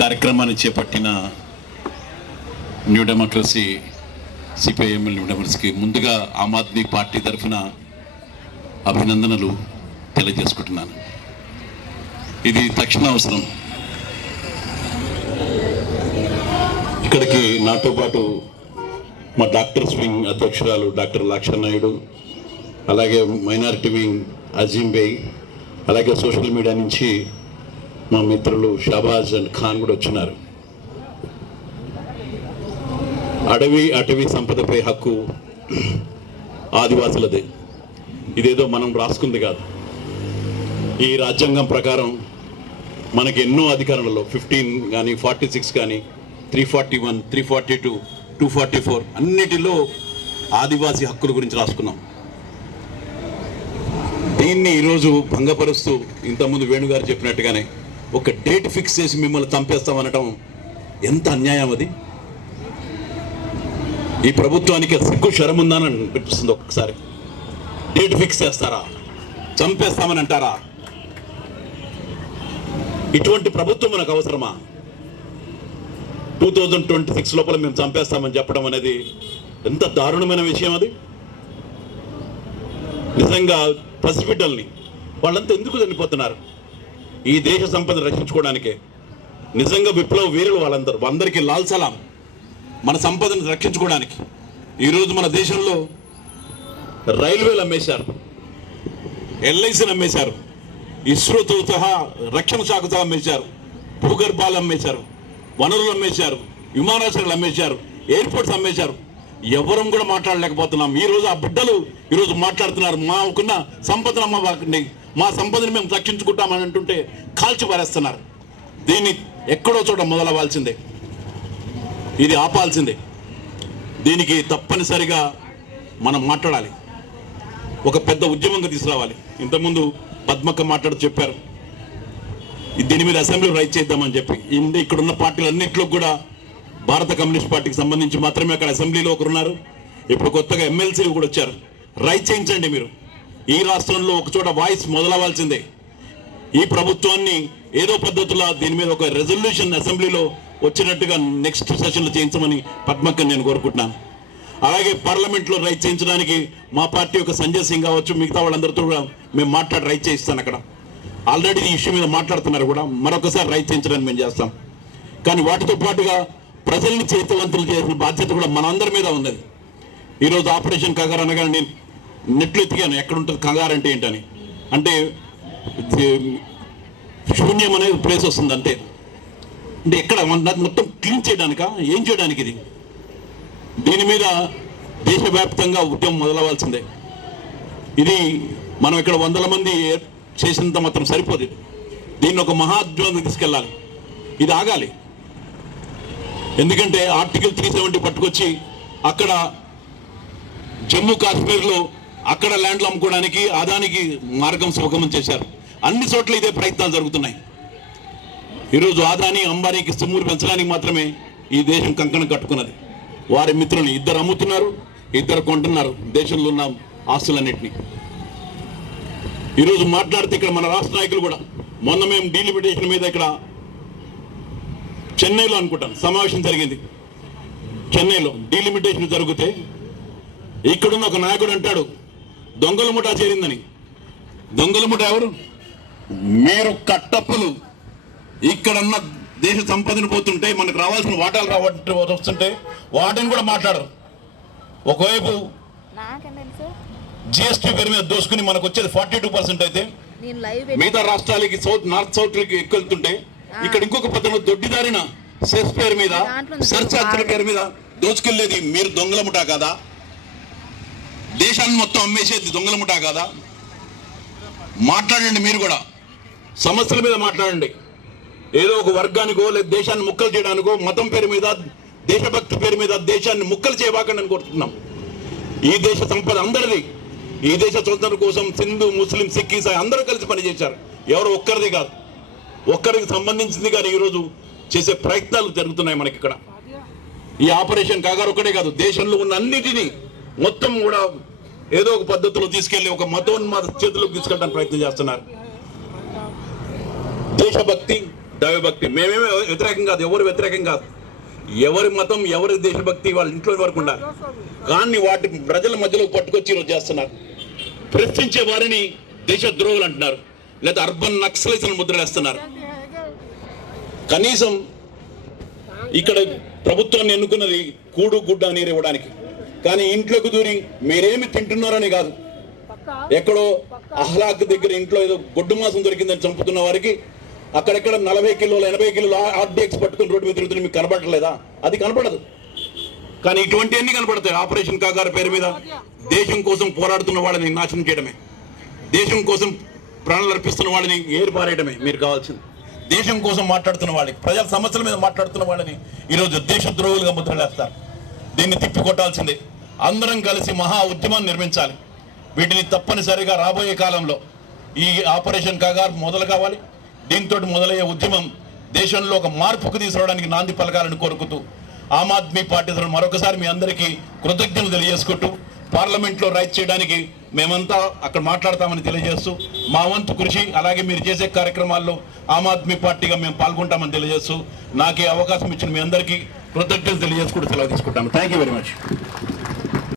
కార్యక్రమాన్ని చేపట్టిన new democracy CPIML new డెమోక్రసీకి ముందుగా ఆమ్ ఆద్మీ పార్టీ తరఫున అభినందనలు తెలియజేసుకుంటున్నాను. ఇది తక్షణ అవసరం. ఇక్కడికి నాతో పాటు మా డాక్టర్స్ వింగ్ అధ్యక్షురాలు డాక్టర్ లాక్ష నాయుడు, అలాగే మైనారిటీ వింగ్ అజీం బే, అలాగే సోషల్ మీడియా నుంచి మా మిత్రులు షాబాజ్ అండ్ ఖాన్ కూడా వచ్చినారు. అటవీ సంపదపై హక్కు ఆదివాసులదే. ఇదేదో మనం రాసుకుంది కాదు. ఈ రాజ్యాంగం ప్రకారం మనకి ఎన్నో అధికారంలో 15 కానీ 46 కానీ 341, 342, 244 అన్నిటిలో ఆదివాసీ హక్కుల గురించి రాసుకున్నాం. దీన్ని ఈరోజు భంగపరుస్తూ ఇంతకుముందు వేణుగారు చెప్పినట్టుగానే ఒక డేట్ ఫిక్స్ చేసి మిమ్మల్ని చంపేస్తామనటం ఎంత అన్యాయం అది. ఈ ప్రభుత్వానికి సిగ్గు శరముందని అనిపిస్తుంది. ఒక్కసారి డేట్ ఫిక్స్ చేస్తారా? చంపేస్తామని అంటారా? ఇటువంటి ప్రభుత్వం మనకు అవసరమా? 2026 లోపల మేము చంపేస్తామని చెప్పడం అనేది ఎంత దారుణమైన విషయం అది. నిజంగా పసిబిడ్డల్ని వాళ్ళంతా ఎందుకు చనిపోతున్నారు? ఈ దేశ సంపదను రక్షించుకోవడానికే. నిజంగా విప్లవ వీరులు వాళ్ళందరూ. అందరికీ లాల్ సలాం. మన సంపదను రక్షించుకోవడానికి ఈరోజు మన దేశంలో రైల్వేలు అమ్మేశారు, ఎల్ఐసిని అమ్మేశారు, ఇస్రోతో సహా రక్షణ శాఖతో అమ్మేశారు, భూగర్భాలు అమ్మేశారు, వనరులు అమ్మేశారు, విమానాశ్రయాలు అమ్మేశారు, ఎయిర్పోర్ట్స్ అమ్మేశారు. ఎవరం కూడా మాట్లాడలేకపోతున్నాం. ఈరోజు ఆ బిడ్డలు ఈరోజు మాట్లాడుతున్నారు. మాకున్న సంపదను అమ్మవాకండి, మా సంపదను మేము రక్షించుకుంటామని అంటుంటే కాల్చి పారేస్తున్నారు. దీన్ని ఎక్కడో చోట మొదలవ్వాల్సిందే. ఇది ఆపాల్సిందే. దీనికి తప్పనిసరిగా మనం మాట్లాడాలి. ఒక పెద్ద ఉద్యమంగా తీసుకురావాలి. ఇంతకుముందు పద్మక్క మాట్లాడుతూ చెప్పారు దీని మీద అసెంబ్లీ రైట్ చేద్దామని చెప్పి. ఇక్కడున్న పార్టీలు అన్నింటిలో కూడా భారత కమ్యూనిస్ట్ పార్టీకి సంబంధించి మాత్రమే అక్కడ అసెంబ్లీలో ఒకరున్నారు. ఇప్పుడు కొత్తగా ఎమ్మెల్సీలు కూడా వచ్చారు. రైట్ చేయించండి మీరు. ఈ రాష్ట్రంలో ఒక చోట వాయిస్ మొదలవ్వాల్సిందే. ఈ ప్రభుత్వాన్ని ఏదో పద్ధతిలో దీని మీద ఒక రెజల్యూషన్ అసెంబ్లీలో వచ్చినట్టుగా నెక్స్ట్ సెషన్లో చేయించమని పద్మక్కని నేను కోరుకుంటున్నాను. అలాగే పార్లమెంట్లో రైట్ చేయించడానికి మా పార్టీ యొక్క సంజయ్ సింగ్ కావచ్చు, మిగతా వాళ్ళందరితో కూడా మేము మాట్లాడి రైట్ చేయిస్తాను. అక్కడ ఆల్రెడీ ఈ ఇష్యూ మీద మాట్లాడుతున్నారు కూడా. మరొకసారి రైట్ చేయించడానికి మేము చేస్తాం. కానీ వాటితో పాటుగా ప్రజల్ని చైతన్యవంతులు చేసిన బాధ్యత కూడా మనందరి మీద ఉన్నది. ఈరోజు ఆపరేషన్ కంగారు అనగా నేను నెట్లు ఎత్తిగాను ఎక్కడ ఉంటుంది కంగారు అంటే ఏంటని. అంటే శూన్యం అనేది ప్లేస్ వస్తుంది అంతే. అంటే ఎక్కడ మొత్తం క్లీన్ చేయడానికా, ఏం చేయడానికి ఇది? దీని మీద దేశవ్యాప్తంగా ఉద్యమం మొదలవ్వాల్సిందే. ఇది మనం ఇక్కడ 100 మంది చేసినంత మాత్రం సరిపోదు. దీన్ని ఒక మహాద్వానికి తీసుకెళ్ళాలి. ఇది ఆగాలి. ఎందుకంటే ఆర్టికల్ 370 పట్టుకొచ్చి అక్కడ జమ్మూ కాశ్మీర్లో అక్కడ ల్యాండ్లు అమ్ముకోవడానికి అదానికి మార్గం సుగమం చేశారు. అన్ని చోట్ల ఇదే ప్రయత్నాలు జరుగుతున్నాయి. ఈరోజు అదాని అంబానీకి సుమూరు పెంచడానికి మాత్రమే ఈ దేశం కంకణం కట్టుకున్నది. వారి మిత్రులు ఇద్దరు అమ్ముతున్నారు, ఇద్దరు కొంటున్నారు దేశంలో ఉన్న ఆస్తులన్నింటినీ. ఈరోజు మాట్లాడితే ఇక్కడ మన రాష్ట్ర నాయకులు కూడా మొన్న మేము డీలిమిటేషన్ మీద ఇక్కడ చెన్నైలో అనుకుంటాను సమావేశం జరిగింది. చెన్నైలో డీలిమిటేషన్ జరిగితే ఇక్కడున్న ఒక నాయకుడు అంటాడు దొంగల ముఠా చేరిందని. దొంగల ముఠా ఎవరు? మీరు కట్టప్పలు. ఇక్కడున్న దేశ సంపదను పోతుంటే మనకు రావాల్సిన వాటాలు వస్తుంటే వాటిని కూడా మాట్లాడరు. ఒకవైపు జిఎస్టీ పేరు మీద దోసుకుని మనకు వచ్చేది 42% అయితే మిగతా రాష్ట్రాలకి నార్త్ సౌత్లకి ఎక్కుతుంటే ఇక్కడ ఇంకొక పద్ధతిలో దొడ్డిదారిన సెస్ పేరు మీద సర్చార్జీల పేరు మీద దోచుకెళ్లేది మీరు దొంగల ముఠా కాదా? దేశాన్ని మొత్తం అమ్మేసేది దొంగల ముఠా కాదా? మాట్లాడండి. మీరు కూడా సమస్యల మీద మాట్లాడండి. ఏదో ఒక వర్గానికో లేదా దేశాన్ని ముక్కలు చేయడానికో మతం పేరు మీద దేశభక్తి పేరు మీద దేశాన్ని ముక్కలు చేయబాకండి అని కోరుతున్నాం. ఈ దేశ సంపద అందరిది. ఈ దేశ స్వతంత్రం కోసం సింధు, ముస్లిం, సిక్, ఈసాయి అందరూ కలిసి పనిచేశారు. ఎవరు ఒక్కరిది కాదు. ఒక్కరికి సంబంధించింది కానీ ఈరోజు చేసే ప్రయత్నాలు జరుగుతున్నాయి మనకి ఇక్కడ. ఈ ఆపరేషన్ కాగారు ఒకటే కాదు, దేశంలో ఉన్న అన్నిటినీ మొత్తం కూడా ఏదో ఒక పద్ధతిలో తీసుకెళ్లి ఒక మతోన్మాద చేతుల్లోకి తీసుకెళ్ళడానికి ప్రయత్నం చేస్తున్నారు. దేశభక్తి దైవభక్తి. మేమేమి వ్యతిరేకం కాదు, ఎవరు వ్యతిరేకం కాదు. ఎవరి మతం, ఎవరి దేశభక్తి వాళ్ళ ఇంట్లో వరకు ఉండాలి. కానీ వాటి ప్రజల మధ్యలో పట్టుకొచ్చి ఈరోజు చేస్తున్నారు. ప్రశ్నించే వారిని దేశద్రోహులు అంటున్నారు, లేదా అర్బన్ నక్సలైట్లను ముద్రలేస్తున్నారు. కనీసం ఇక్కడ ప్రభుత్వాన్ని ఎన్నుకున్నది కూడు గుడ్డ నీరు ఇవ్వడానికి, కానీ ఇంట్లోకి దూరి మీరేమి తింటున్నారని కాదు, ఎక్కడో అహ్లాక్ దగ్గర ఇంట్లో ఏదో గొడ్డు మాసం దొరికిందని చంపుతున్న వారికి అక్కడెక్కడ 40 కిలోలు 80 కిలోలు ఆర్డీఎక్స్ పట్టుకుని రోడ్డు మీద తిరుగుతున్న మీకు కనపడలేదా? అది కనపడదు. కానీ ఇటువంటివన్నీ కనపడతాయి. ఆపరేషన్ కాగారు పేరు మీద దేశం కోసం పోరాడుతున్న వాళ్ళని నాశనం చేయడమే, దేశం కోసం ప్రాణాలు అర్పిస్తున్న వాళ్ళని ఏరిపారేయడమే మీరు కావాల్సింది. దేశం కోసం మాట్లాడుతున్న వాళ్ళకి, ప్రజల సమస్యల మీద మాట్లాడుతున్న వాళ్ళని ఈరోజు దేశద్రోహులుగా ముద్రలేస్తారు. దీన్ని తిప్పికొట్టాల్సిందే. అందరం కలిసి మహా ఉద్యమాన్ని నిర్మించాలి. వీటిని తప్పనిసరిగా రాబోయే కాలంలో ఈ ఆపరేషన్ కాగారు మొదలు కావాలి. దీంతో మొదలయ్యే ఉద్యమం దేశంలో ఒక మార్పుకు తీసుకురావడానికి నాంది పలకాలని కోరుకుంటూ ఆమ్ ఆద్మీ పార్టీ తరఫున మరొకసారి మీ అందరికీ కృతజ్ఞతలు తెలియజేసుకుంటూ పార్లమెంట్లో రైట్ చేయడానికి మేమంతా అక్కడ మాట్లాడతామని తెలియజేస్తూ మా వంతు కృషి, అలాగే మీరు చేసే కార్యక్రమాల్లో ఆమ్ ఆద్మీ పార్టీగా మేము పాల్గొంటామని తెలియజేస్తూ నాకు అవకాశం ఇచ్చిన మీ అందరికీ కృతజ్ఞతలు తెలియజేసుకుంటూ సెలవు తీసుకుంటాను. Thank you very much.